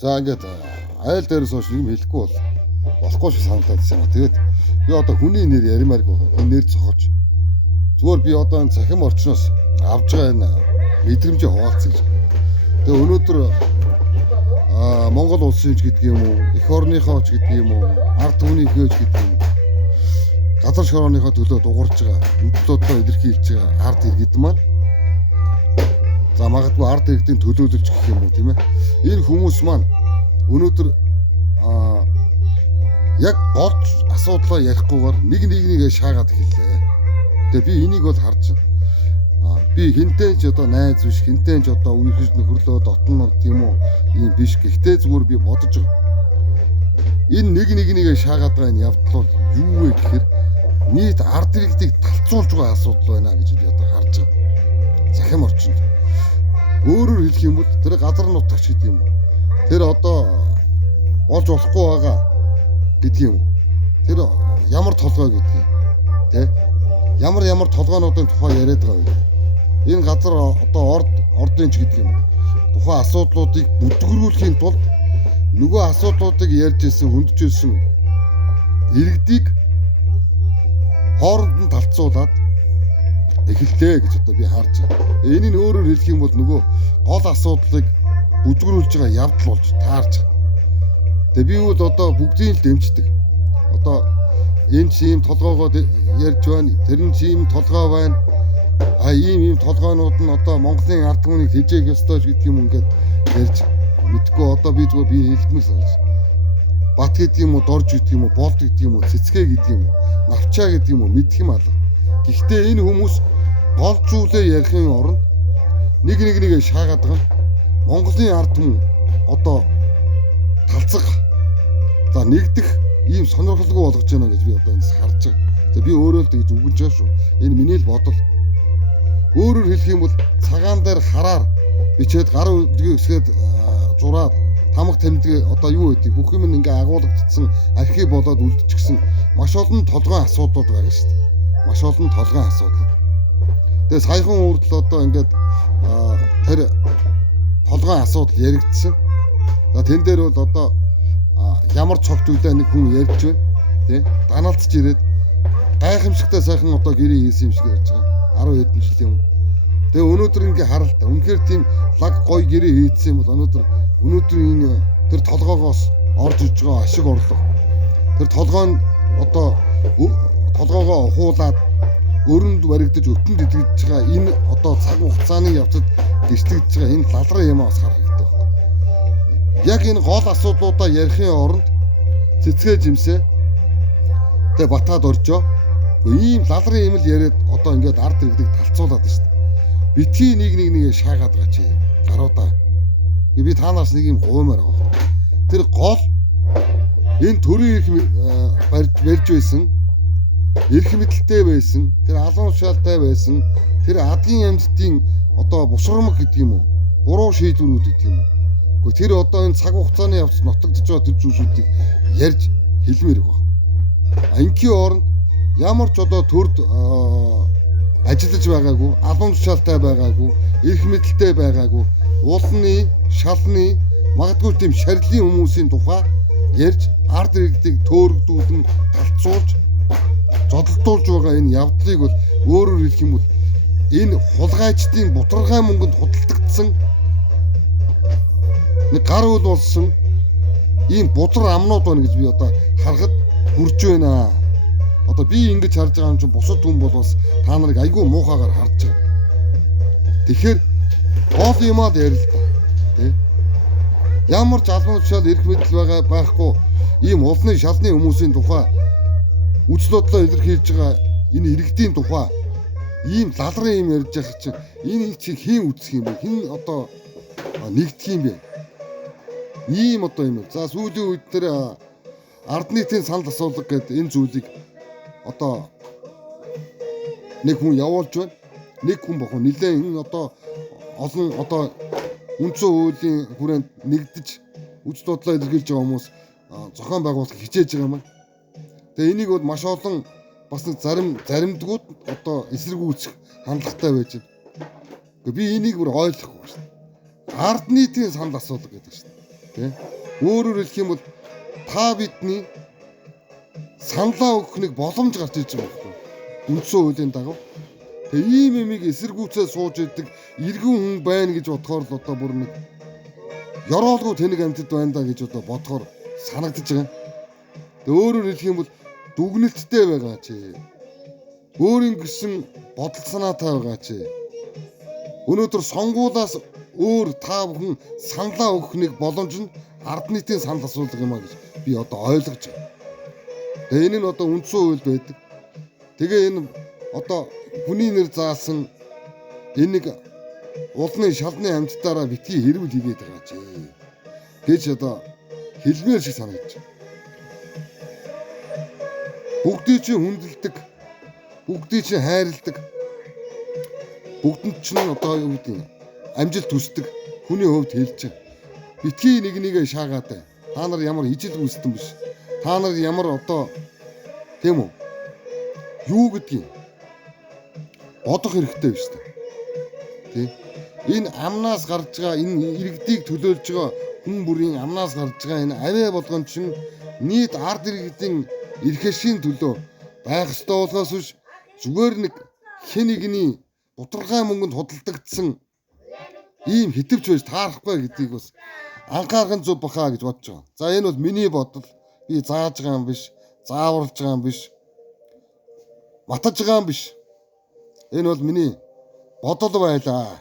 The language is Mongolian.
За ингээд айл дээр сууж юм хэлэхгүй болохгүй шиг санагдаад байна. Тэгээд би одоо хүний нэр яримаар энэ нэр цохож зүгээр би одоо энэ цахим орчноос авж байгаа энэ мэдрэмжээ хуваалцъя. Тэгээ өнөөдөр Монгол улсын ч гэдэг юм уу, эх орныхоо ч гэдэг юм уу, ард түмнийхөө ч гэдэг юм уу, газар шорооныхоо төлөө дуурж байгаа, үдлөөдөө илэрхийлж байгаа ард иргэд маань за магадгүй ард иргэдийн төлөөлөлж гэх юм уу тийм ээ. Энэ хүмүүс маань өнөөдөр яг гол асуудлаа ярихгүйгээр нэгээ шаагаад эхэллээ. Тэгээ би энийг бол харж байна. Би хинтээ ч одоо найз биш, хинтээ ч одоо үерхэж нөхөрлөө дотно тийм үү ийм биш. Гэхдээ зүгээр би бодож байгаа. Энэ нэгээ шаагаад байгаа энэ явдал бол юу вэ гэхээр нийт ард иргэдийг талцуулж байгаа асуудал байна гэж би одоо харж байгаа. Захим орчинд. Өөрөөр хэлэх юм бол тэр газар нутагч гэдэг юм уу. Тэр одоо болж болохгүй байгаа гэдэг юм. Тэр ямар толгой гэдэг юм. Тэ? Ямар толгойнуудын тухай яриад байгаа вэ? Энэ газар одоо ордын ч гэдэг юм. Тухайн асуудлуудыг бүдгэрүүлэхийн тулд нөгөө асуудлуудыг ярьж ирсэн, хөндөж ирсэн иргэдийг хооронд нь талцуулаад эхэллээ гэж одоо би харж байгаа. Энийг өөрөөр хэлэх юм бол нөгөө гол асуудлыг бүдгэрүүлж байгаа явдал болж таарч байгаа. Тэгээ би бол одоо бүгдийг л дэмждэг. Одоо энэ чим толгоогоо ярьж байна, тэр нь чим толгоо байна. Ийм толгоонууд нь одоо Монголын ард түмнийг хижээх ёстой гэдэг юм ингээд ярьж мэдгүй одоо би зүгээр би хэлмээр санаж. Бат гэдэг юм уу, дорж гэдэг юм уу, болд гэдэг юм уу, цэцгээ гэдэг юм уу, навчаа гэдэг юм уу мэдх юм алга. Гэхдээ энэ хүмүүс гол зүйлээ ярихын оронд нэгээ шаагаад байгаа. Монголын ард түмэн одоо талцах за нэгдэх ийм сонирхолтой болгож байна гэж би одоо эндээс харж байгаа. Тэгээ би өөрөө л тэгж үгэнж байгаа шүү. Энэ миний л бодол. Өөрөөр хэлэх юм бол цагаан дээр хараар бичээд гар үлдгийг өсгөөд зураад тамга тэмдэг одоо юу гэдэг бүх юм ингээ агуулгдсан архив болоод үлдчихсэн маш олон толгойн асуудлууд байгаа шүү дээ. Маш олон толгойн асуудал. Тэгээ саяхан үрдэл одоо ингээд тэр толгойн асуудал яригдсан. За тэн дээр бол одоо ямар цогт үлээ нэг хүн ярьж байна тий даналцж ирээд гайхамшигтай сайхан одоо гэрээ хийсэн юм шиг ярьж байгаа 10 хэдэн жил юм. Тэгээ өнөөдөр ингээ харалта үнэхээр тийм лаг гой гэрээ хийдсэн юм бол өнөөдөр энэ тэр толгоогоос орж иж байгаа ашиг орлого тэр толгой нь одоо толгоогоо хуулаад өрөнд баригдаж өтөнд идэгдэж байгаа энэ одоо цаг хугацааны явцад гэрчлэгдэж байгаа энэ лалрын юм бас харах хэрэгтэй байна. Яг энэ гол асуудлуудаа ярихын оронд цэцгээ жимсээ тэгээ батаад оржоо. Ийм лалрын юм л яриад одоо ингээд ард иргэдэг талцуулаад байна шүү дээ. Битгий нэгээ шаагаад байгаа чи гаруудаа. Би танаас нэг юм гуймаар байгаа. Тэр гол энэ төрийн эрх барьж байсан, эрх мэдэлтэй байсан, тэр алуун тушаалтай байсан, тэр адгийн амьтдын одоо бусрамг гэдэг юм уу? Буруу шийдвэрүүд гэдэг юм уу? Гэхдээ тэр одоо энэ цаг хугацааны явц нотогдож байгаа тэр зүйлсүүдийг ярьж хэлмээр байгаа. Ангийн оронд ямар ч одоо төрд ажиллаж байгаагүй, алуун тушаалтай байгаагүй, эрх мэдэлтэй байгаагүй, уулны, шалны, магадгүй тийм шарилын хүмүүсийн тухай ярьж ард иргэдийг төөрөгдүүлэн талцуулж, зодтолдуулж байгаа энэ явдлыг бол өөрөөр хэлэх юм бол энэ хулгайчдын бутаргай мөнгөнд худалдагдсан нэг гар үл болсон ийм бутар амнууд байна гэж би одоо харахад хүрж байна. Одоо би ингэж харж байгаа юм чинь бусад хүн бол бас та нарыг айгүй муухайгаар харж байгаа. Тэгэхээр гол юмаа ярил л та. Тэ? Ямар ч албан тушаал эрх мэдэл байгаа байхгүй ийм улны шалны хүмүүсийн тухай үжлөдлөө илэрхийлж байгаа энэ иргэдийн тухай ийм лалрын юм ярьж байгаа чинь энэ чи хэн үсэх юм бэ? Хэн одоо нэгдэх юм бэ? Ийм одоо юм. За сүүлийн үед тэр ард нийтийн санал асуулга гэдэг энэ зүйлийг одоо нэг хүн явуулж байна. Нэг хүн бохоо нилээн энэ одоо олон одоо үндсэн хуулийн хүрээнд нэгдэж үж дудлаа илэрхийлж байгаа хүмүүс зохион байгуулах хичээж байгаа юм. Тэгээ энийг бол маш олон бас заримдгууд одоо эсэргүүцэх хандлагатай байж байна. Би энийг бүр ойлгохгүй шүү дээ. Ард нийтийн санал асуулга гэдэг шүү дээ. Тэ? Өөрөөр хэлэх юм бол та бидний саналаа өгөх нэг боломж гарч ирж байгаа байхгүй. Үндсэн хуулийн дагав. Тэгээ ийм юмыг эсэргүүцээ сууж идэг иргэн хүн байна гэж бодохоор л одоо бүр нэг ёроолгүй тэнэг амьтад байна да гэж одоо бодохоор санагдаж байгаа. Тэгээ өөрөөр хэлэх юм бол дүгнэлттэй байгаа чи. Өөрийн гисэн бодол санаатай байгаа чи. Өнөөдөр сонгуулаас өөр та бүхэн саналаа өгөх нэг боломж нь ард нийтийн санал асуулга юм а гэж би одоо ойлгож байна. Тэгээ энэ нь одоо үндсэн хуульд байдаг. Тэгээ энэ одоо хүний нэр заасан энэ нэг улны шалны амьтдаараа битгий хэрүүл хийгээд байгаа чи гэж одоо хэлмээр шиг санагдаж байна. Бүгдийг чинь хүндэлдэг, бүгдийг чинь хайрладаг, бүгдэнд чинь одоо юу гэдэг юм амжилт хүсдэг хүний хувьд хэлж байгаа. Битгий нэг нэгэ шаагаад бай. Та нар ямар ижил гүйцэтэн биш. Та нар ямар одоо тийм үү? Юу гэдгийг бодох хэрэгтэй биш үү? Тий. Энэ амнаас гарч байгаа энэ иргэдийг төлөөлж байгаа хүн бүрийн амнаас гарч байгаа энэ авиа болгон чинь нийт ард иргэдийн эрх ашигын төлөө байх ёстой болохоос биш зүгээр нэг хэн нэгний бутаргай мөнгөнд худалдагдсан ийм хитвч байж таарахгүй гэдгийг бас анхаарах зүг бахаа гэж бодож байгаа. За энэ бол миний бодол. Би зааж байгаа юм биш, зааварлаж байгаа юм биш. Матаж байгаа юм биш. Энэ бол миний бодол байлаа.